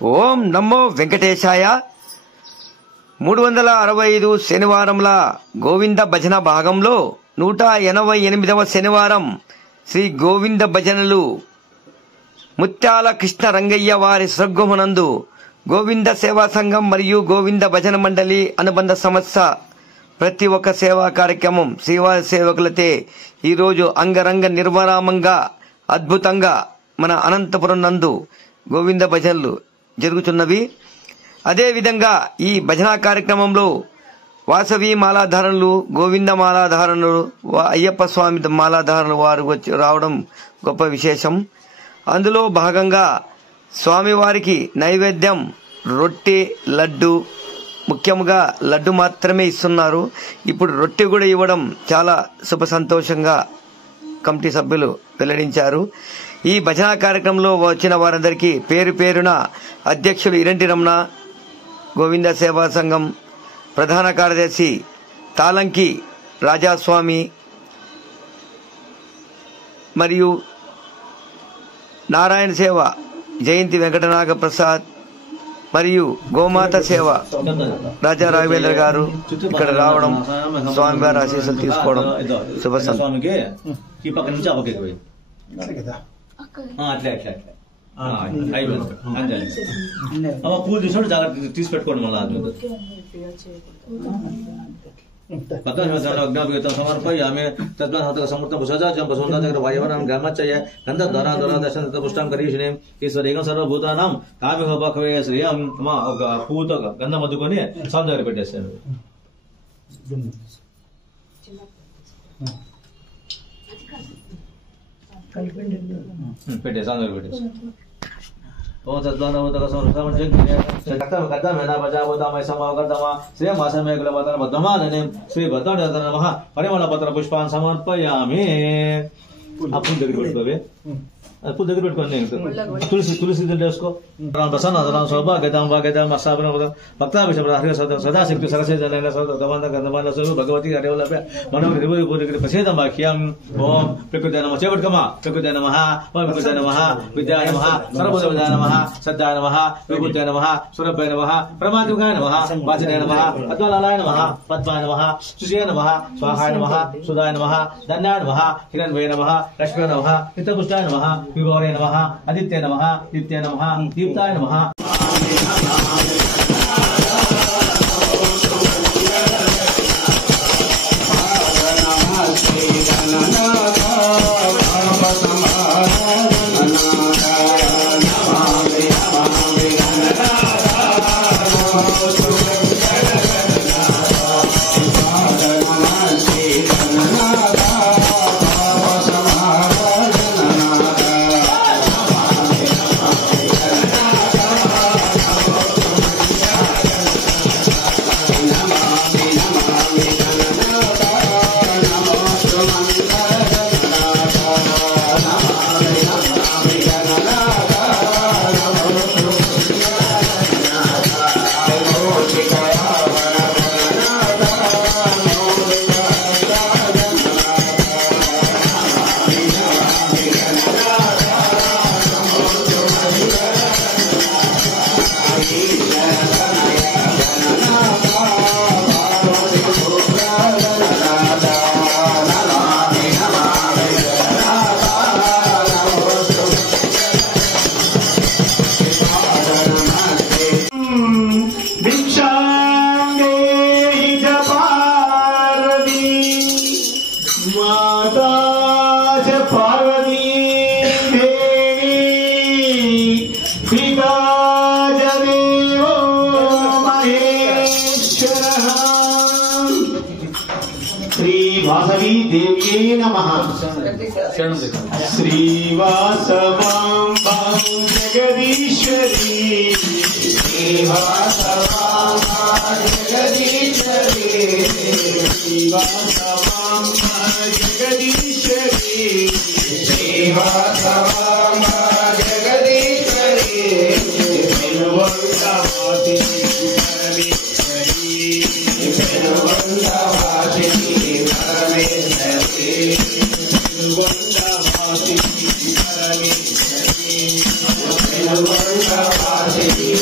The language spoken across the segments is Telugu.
ఓం నమో వెంకటేశాయ. 365 శనివారంల గోవింద భజన భాగంలో 188వ శనివారం శ్రీ గోవింద భజనలు ముత్యాల కృష్ణ రంగయ్య వారి స్వర్గమునందు గోవింద సేవా సంఘం మరియు గోవింద భజన మండలి అనుబంధ సంస్థ ప్రతి ఒక్క సేవా కార్యక్రమం శ్రీవారి సేవకులతే ఈరోజు అంగరంగ నిర్వరామంగా అద్భుతంగా మన అనంతపురం నందు గోవింద భజనలు జరుగుతున్నవి. అదేవిధంగా ఈ భజన కార్యక్రమంలో వాసవి మాలాధారణలు, గోవింద మాలాధారణలు, అయ్యప్ప స్వామి మాలాధారణలు వారు వచ్చి రావడం గొప్ప విశేషం. అందులో భాగంగా స్వామివారికి నైవేద్యం రొట్టె, లడ్డు, ముఖ్యంగా లడ్డు మాత్రమే ఇస్తున్నారు. ఇప్పుడు రొట్టె కూడా ఇవ్వడం చాలా శుభ సంతోషంగా కమిటీ సభ్యులు వెల్లడించారు. ఈ భజన కార్యక్రమంలో వచ్చిన వారందరికీ పేరు పేరున అధ్యక్షులు ఇరంటి రమణ, గోవింద సేవా సంఘం ప్రధాన కార్యదర్శి తాలంకి రాజాస్వామి మరియు నారాయణ సేవ జయంతి వెంకటనాగ ప్రసాద్ మరియు గోమాత సేవ రాజా రాఘవేంద్ర గారు ఇక్కడ రావడం, స్వామివారి ఆశీస్సులు తీసుకోవడం శుభ పూలు తీసుకుంటే జాగ్రత్త తీసి పెట్టుకోండి. మళ్ళీ समर्पयामि समृद्धं सजाजं वसुन्धचक्र वायवनं ग्रामच्चय गन्धद्वारा दर्शन पुष्टां करीषिणीं ఈశ్వరేకం సర్వభూతానాం తామిహ బకవే శ్రేయం ఒక పూత గంధం అద్దుకొని స్వామి దగ్గర పెట్టేస్తాను. పెట్టే స్వామి దగ్గర పెట్టేసి ఓం సద్వానవతక సంరక్షణ ప్రజాభూతమయ సమగర్ధమ శ్రీ మాసమేకుల పత్ర పద్మమాలని శ్రీ భద్ర నమ పరిమళ పత్ర పుష్పాన్ని సమర్పయామి. అప్పుడు దగ్గర పెట్టుకోవే, అప్పుడు దగ్గర పెట్టుకోండి. తులసి తులసి వేసుకో. ప్రసన్న సౌభాగ్యతాం భాగ్యతాం అస్థాపన భక్తాభిష సదాశక్తి సరసేన భగవతి అరేవలపై మనం ప్రసేదం వాక్యం. ఓం ప్రకృతి నమ చేపట్టుకమా ప్రకృతి నమ ప్రకృతి నమ విద్యాయ నమ సర్వభూత విద్యాయ నమ సద్యాయ నమ విభూతాయ నమ సురభ్యాయ నమ ప్రమాదికాయ నమ వాచనాయ నమ అద్వలాయ నమ పద్మాయ నమ సుజయ నమ స్వాహాయ నమ సుధాయ నమ ధన్యాయ నమ హిరణ్వయ నమ లక్ష్మీ నమ హితపుష్టాయ నమ విభవరే నమ ఆదిత్య నమ దీప్త్య నమ దీప్తాయ నమ. वासवी देव्यै नमः. श्रीवासवाम्बां जगदीश्वरी श्रीवासवाम्बां जगदीश्वरी श्रीवासवाम्बां जगदीश्वरी श्रीवासवाम्बां जगदीश्वरी परमेश्वरी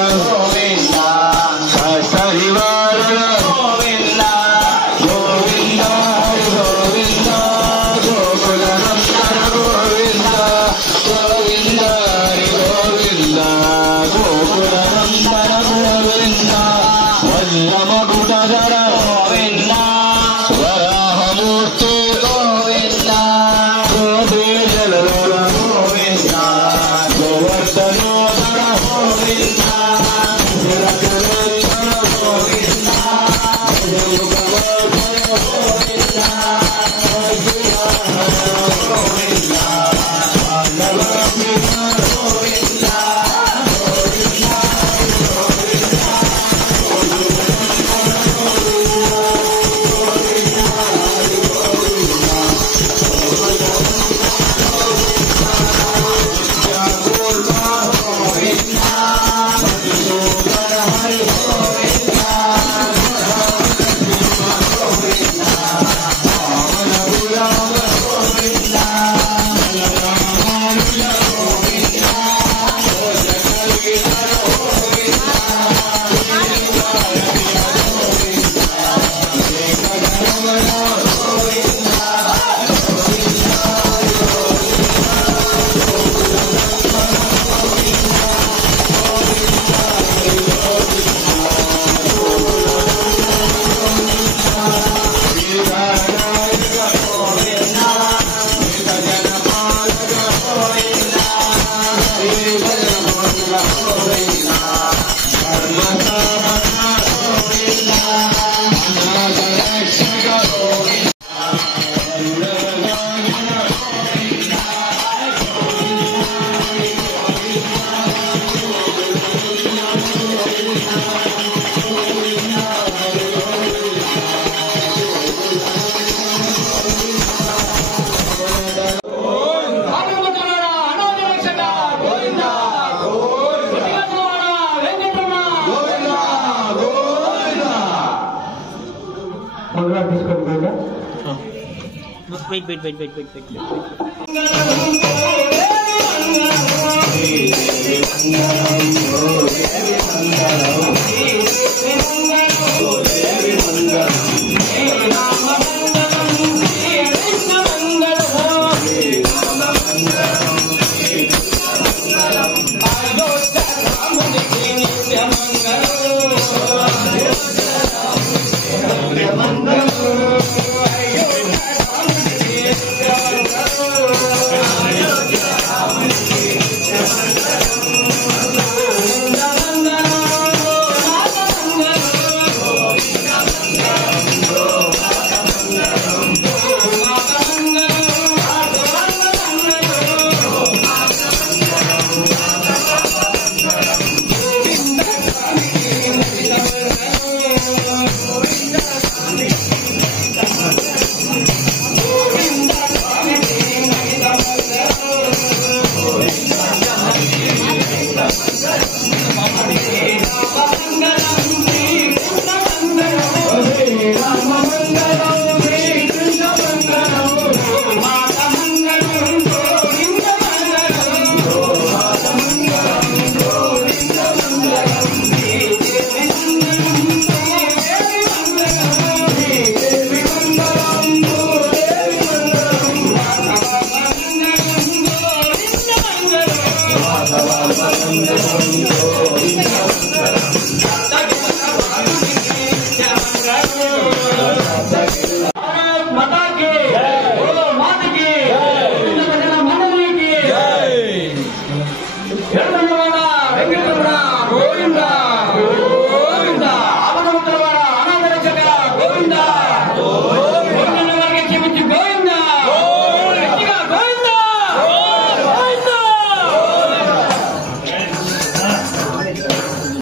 గోవింద సరివార గోవింద గోవింద గోవింద గోకుల నందన గోవింద గోవింద గోవింద గోకుల నందన గోవింద వల్లమకుటధర గోవింద వరాహమూర్తి గోవింద గోపీజలలోల గోవింద గోవర్ధనోదర గోవింద జలజలోత్తర గోవింద జలయుగవర్ధన గోవింద గోవింద నవరత్న గోవింద Wait.